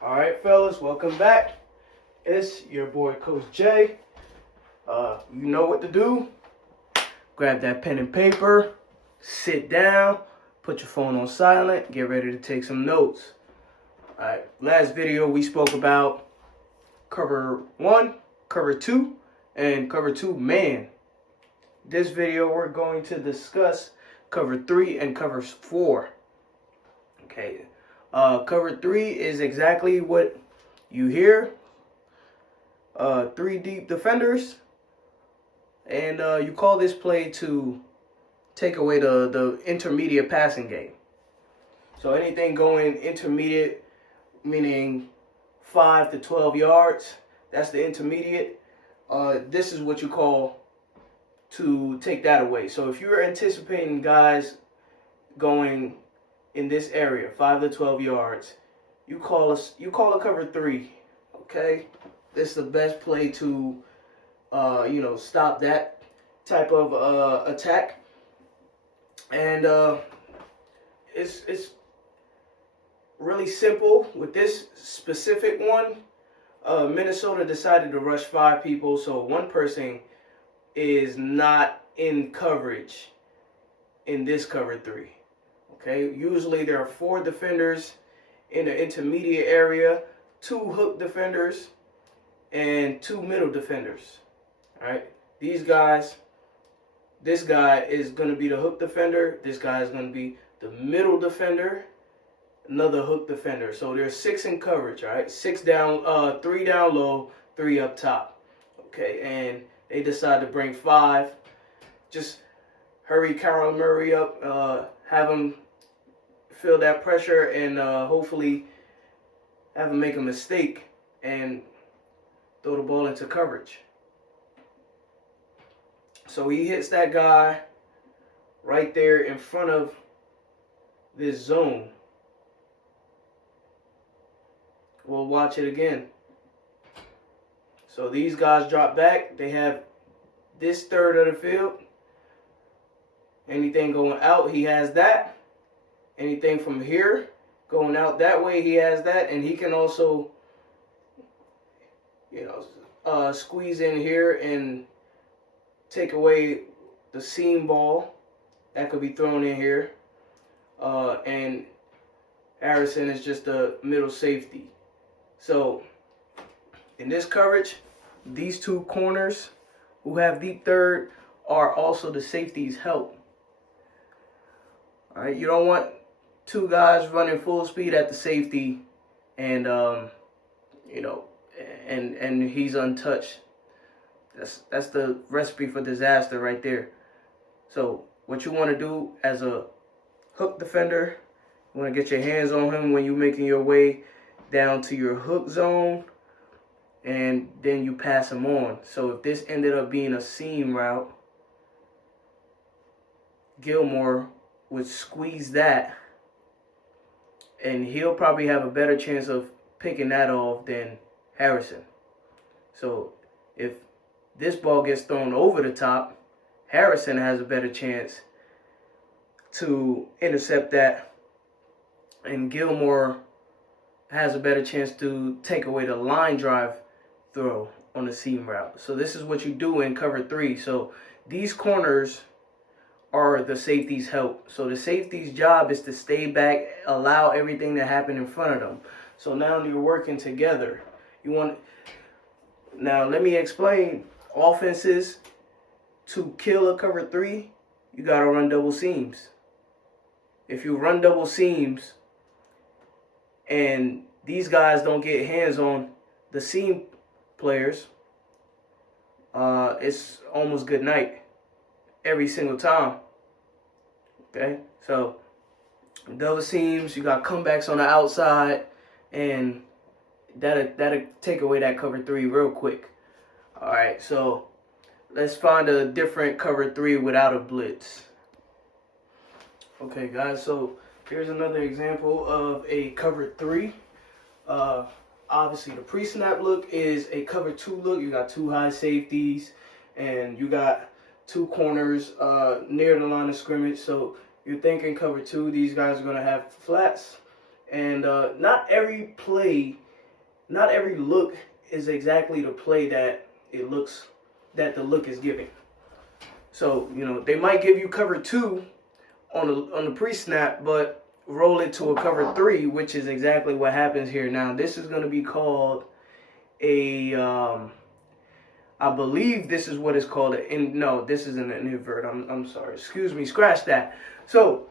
All right, fellas, welcome back. It's your boy, Coach Jay. You know what to do. Grab that pen and paper, sit down, put your phone on silent, get ready to take some notes. All right, last video we spoke about cover 1, cover 2, and cover 2 man. This video we're going to discuss cover 3 and cover 4. Okay, cover 3 is exactly what you hear. 3 deep defenders, and you call this play to take away the intermediate passing game. So anything going intermediate, meaning 5 to 12 yards, that's the intermediate. This is what you call to take that away. So if you're anticipating guys going in this area, 5 to 12 yards, you call a cover 3. Okay, this is the best play to stop that type of attack. And it's really simple with this specific one. Minnesota decided to rush 5 people, so one person is not in coverage in this cover 3. Okay, usually there are 4 defenders in the intermediate area, 2 hook defenders, and 2 middle defenders. All right, these guys, this guy is going to be the hook defender, this guy is going to be the middle defender, another hook defender. So there's 6 in coverage, all right? 6 down, 3 down low, 3 up top. Okay, and they decide to bring 5. Just hurry Kyler Murray up, have him feel that pressure, and hopefully have him make a mistake and throw the ball into coverage. So he hits that guy right there in front of this zone. We'll watch it again. So these guys drop back. They have this third of the field. Anything going out, he has that. Anything from here going out that way, he has that. And he can also, squeeze in here and take away the seam ball that could be thrown in here. And Harrison is just a middle safety. So in this coverage, these 2 corners who have deep third are also the safety's help. All right, you don't want 2 guys running full speed at the safety and and he's untouched. That's the recipe for disaster right there. So what you want to do as a hook defender, you want to get your hands on him when you're making your way down to your hook zone, and then you pass him on. So if this ended up being a seam route, Gilmore would squeeze that, and he'll probably have a better chance of picking that off than Harrison. So if this ball gets thrown over the top, Harrison has a better chance to intercept that, and Gilmore has a better chance to take away the line drive throw on the seam route. So this is what you do in cover 3. So these corners are the safety's help. So the safety's job is to stay back, allow everything to happen in front of them. So now you're working together. Now let me explain. Offenses, to kill a cover 3, you got to run double seams. If you run double seams and these guys don't get hands on the seam players, it's almost good night every single time. Okay, so double seams, you got comebacks on the outside, and that'll take away that cover 3 real quick. All right, so let's find a different cover 3 without a blitz. Okay, guys, so here's another example of a cover 3. Obviously, the pre-snap look is a cover 2 look. You got 2 high safeties, and you got 2 corners near the line of scrimmage. So you're thinking cover 2, these guys are going to have flats. And not every play not every look is exactly the play that the look is giving. So, they might give you cover 2 on the pre-snap, but roll it to a cover 3, which is exactly what happens here. Now, this is going to be called a, I believe this is what it's called. No, this isn't an invert. I'm sorry. Excuse me. Scratch that. So,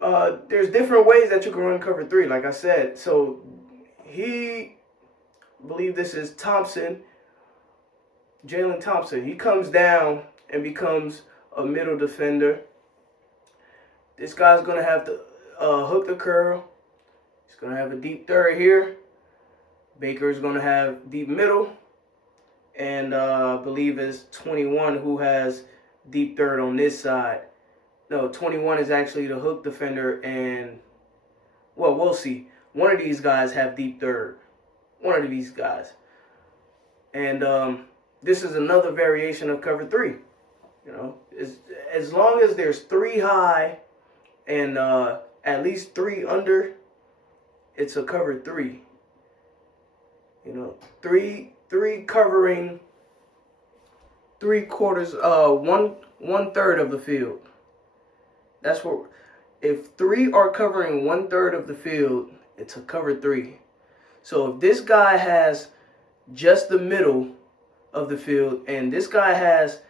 there's different ways that you can run cover 3, like I said. So, I believe this is Jalen Thompson. He comes down and becomes a middle defender. This guy's going to have to hook the curl. He's going to have a deep third here. Baker's going to have deep middle. And I believe it's 21 who has deep third on this side. No, 21 is actually the hook defender. And, well, we'll see. One of these guys have deep third. One of these guys. And this is another variation of cover 3. As long as there's 3 high and at least 3 under, it's a cover 3. Three covering 3/4, 1/3 of the field. That's what. If 3 are covering 1/3 of the field, it's a cover 3. So if this guy has just the middle of the field, and this guy has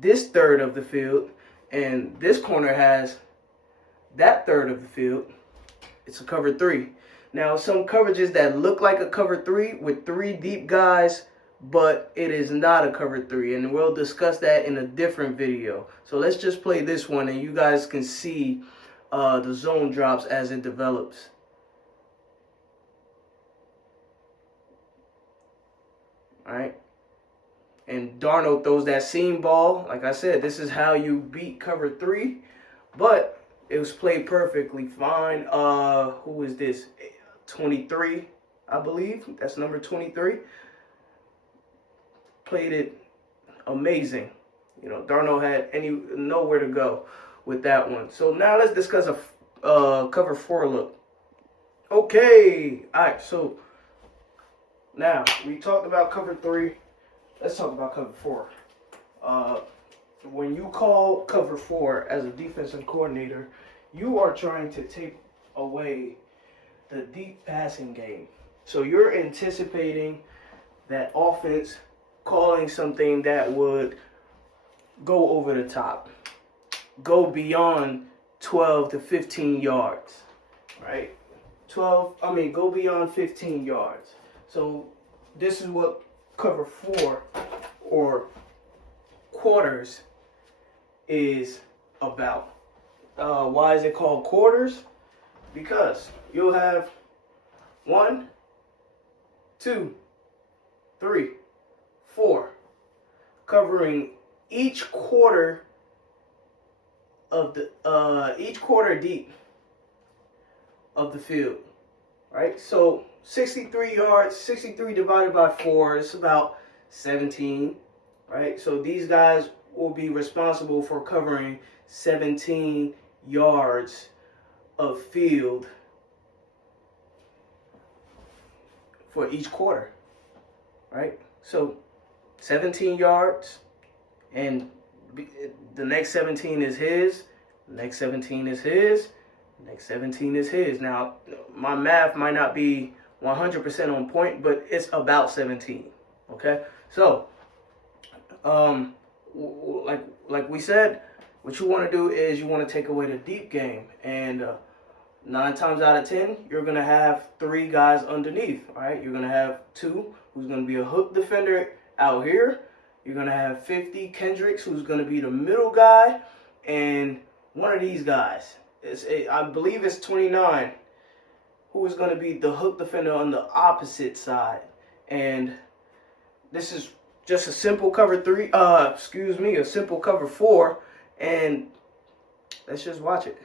this third of the field, and this corner has that third of the field, it's a cover 3. Now, some coverages that look like a cover 3 with 3 deep guys, but it is not a cover 3, and we'll discuss that in a different video. So let's just play this one, and you guys can see the zone drops as it develops. All right. And Darnold throws that seam ball. Like I said, this is how you beat cover 3, but it was played perfectly fine. Who is this? 23, I believe. That's number 23. Played it amazing. Darnold had nowhere to go with that one. So now let's discuss a cover 4 look. Okay. All right. So now we talked about cover 3. Let's talk about cover 4. When you call cover 4 as a defensive coordinator, you are trying to take away the deep passing game. So you're anticipating that offense calling something that would go over the top, go beyond 12 to 15 yards, right? Go beyond 15 yards. So this is what cover 4 or quarters is about. Why is it called quarters? Because you'll have 1, 2, 3, 4 covering each quarter deep of the field, right? So 63 yards, 63 divided by 4 is about 17, right? So these guys will be responsible for covering 17 yards of field for each quarter, right? So 17 yards, and the next 17 is his, the next 17 is his, the next 17 is his. Now, my math might not be 100% on point, but it's about 17, okay? So, like we said, what you want to do is you want to take away the deep game, and 9 times out of 10, you're going to have 3 guys underneath, all right? You're going to have 2 who's going to be a hook defender out here. You're going to have 50 Kendricks, who's going to be the middle guy, and one of these guys, I believe it's 29, who is going to be the hook defender on the opposite side. And this is just a simple cover 3, a simple cover 4, and let's just watch it.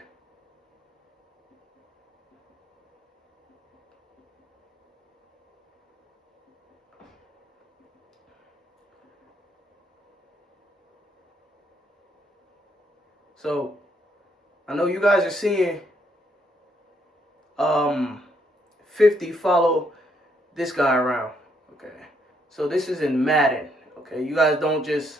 So, I know you guys are seeing 50 follow this guy around. Okay. So this is in Madden. Okay. You guys don't just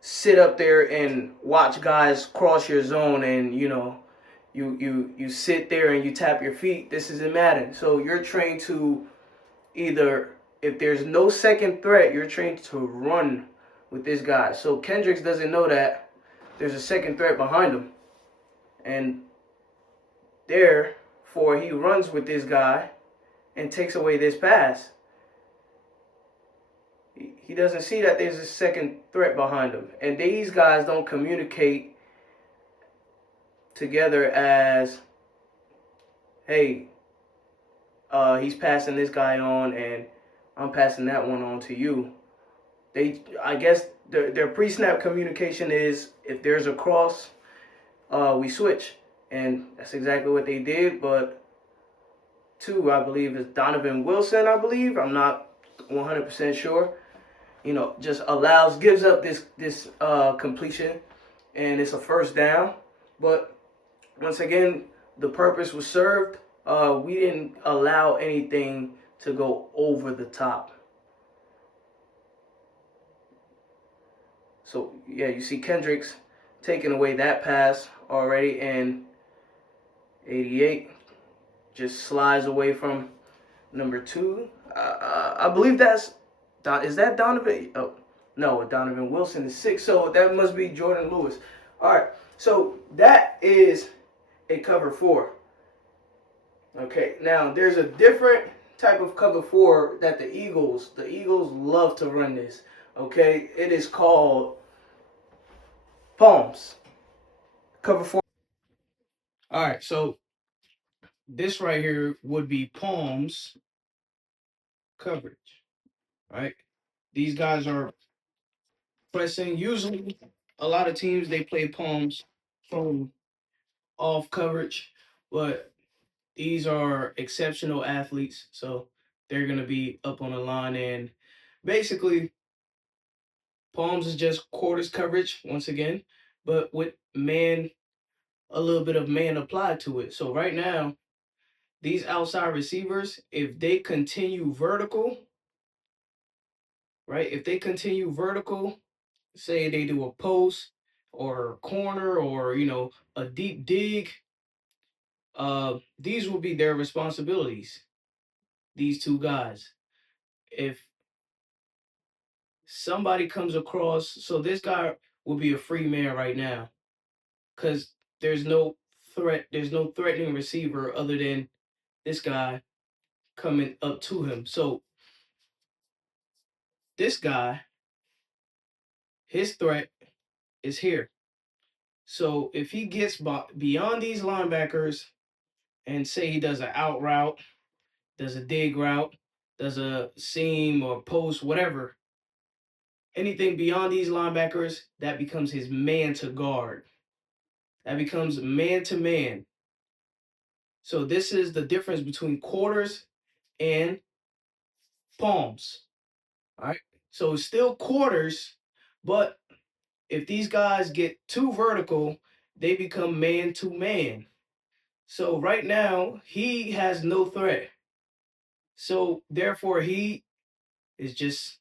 sit up there and watch guys cross your zone and you sit there and you tap your feet. This is in Madden. So you're trained to either, if there's no second threat, you're trained to run with this guy. So Kendricks doesn't know that there's a second threat behind him. And therefore he runs with this guy and takes away this pass. He doesn't see that there's a second threat behind him. And these guys don't communicate together as, hey, he's passing this guy on and I'm passing that one on to you. I guess their pre-snap communication is, if there's a cross, we switch. And that's exactly what they did. But two, I believe, is Donovan Wilson, I believe. I'm not 100% sure. Just gives up this completion, and it's a first down. But once again, the purpose was served. We didn't allow anything to go over the top. So yeah, you see Kendricks taking away that pass already, and 88 just slides away from number 2. I believe is that Donovan? Oh no, Donovan Wilson is 6, so that must be Jordan Lewis. All right, so that is a cover 4. Okay, now there's a different type of cover 4 that the Eagles love to run this. Okay, it is called palms. Cover 4. All right, so this right here would be palms coverage. Right, these guys are pressing. Usually, a lot of teams they play palms from off coverage, but these are exceptional athletes, so they're gonna be up on the line. And basically, palms is just quarters coverage once again, but with a little bit of man applied to it. So right now, these outside receivers, if they continue vertical, right? If they continue vertical, say they do a post or corner or a deep dig, these will be their responsibilities. These two guys. If somebody comes across, so this guy will be a free man right now, because there's no threatening receiver other than this guy coming up to him. So this guy, his threat is here. So if he gets beyond these linebackers and say he does an out route, does a dig route, does a seam or post, whatever, anything beyond these linebackers, that becomes his man to guard. That becomes man to man. So this is the difference between quarters and palms. All right. So it's still quarters, but if these guys get too vertical, they become man to man. So right now, he has no threat. So therefore, he is just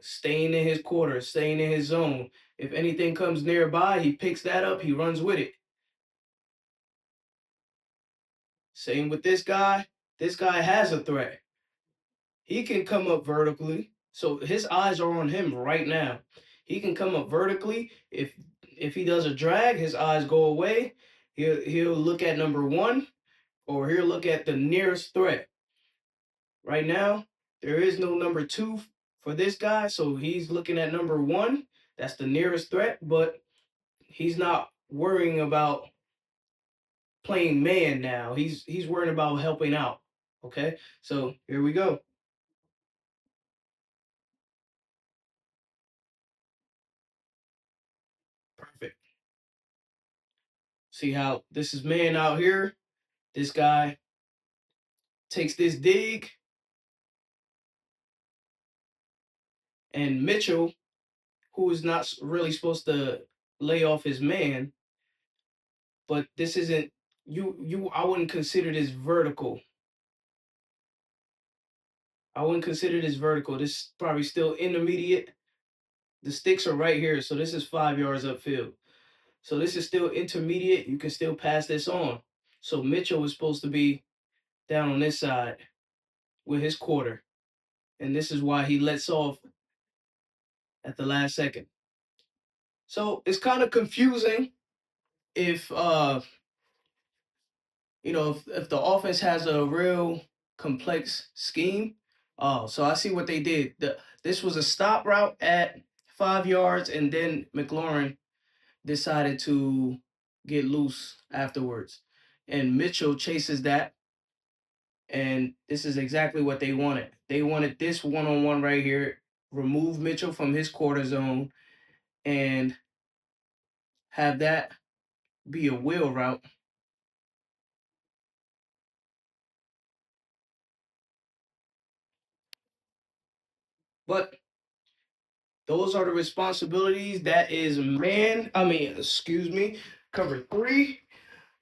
staying in his quarters, staying in his zone. If anything comes nearby, he picks that up, he runs with it. Same with this guy. This guy has a threat. He can come up vertically. So his eyes are on him right now. He can come up vertically. If he does a drag, his eyes go away. He'll look at number 1, or he'll look at the nearest threat. Right now, there is no number 2 for this guy, so he's looking at number 1. That's the nearest threat, but he's not worrying about playing man now. He's worrying about helping out. Okay? So, here we go. Perfect. See how this is man out here. This guy takes this dig, and Mitchell, who is not really supposed to lay off his man, but this isn't, I wouldn't consider this vertical. I wouldn't consider this vertical. This is probably still intermediate. The sticks are right here, so this is 5 yards upfield. So this is still intermediate. You can still pass this on. So Mitchell was supposed to be down on this side with his quarter. And this is why he lets off at the last second. So it's kind of confusing if if the offense has a real complex scheme. Oh, so I see what they did. This was a stop route at 5 yards, and then McLaurin decided to get loose afterwards. And Mitchell chases that, and this is exactly what they wanted. They wanted this one-on-one right here, remove Mitchell from his quarter zone, and have that be a wheel route. But those are the responsibilities. That is excuse me, cover three.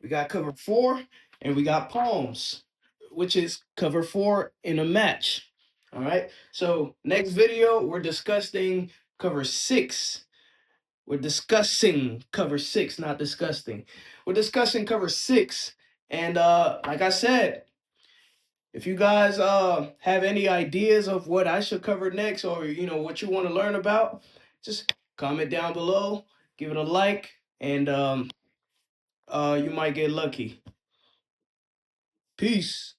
We got cover four, and we got palms, which is cover four in a match. All right. So next video, we're discussing cover six. We're discussing cover six, not disgusting. We're discussing cover six. And like I said, if you guys have any ideas of what I should cover next, or what you want to learn about, just comment down below, give it a like, and you might get lucky. Peace.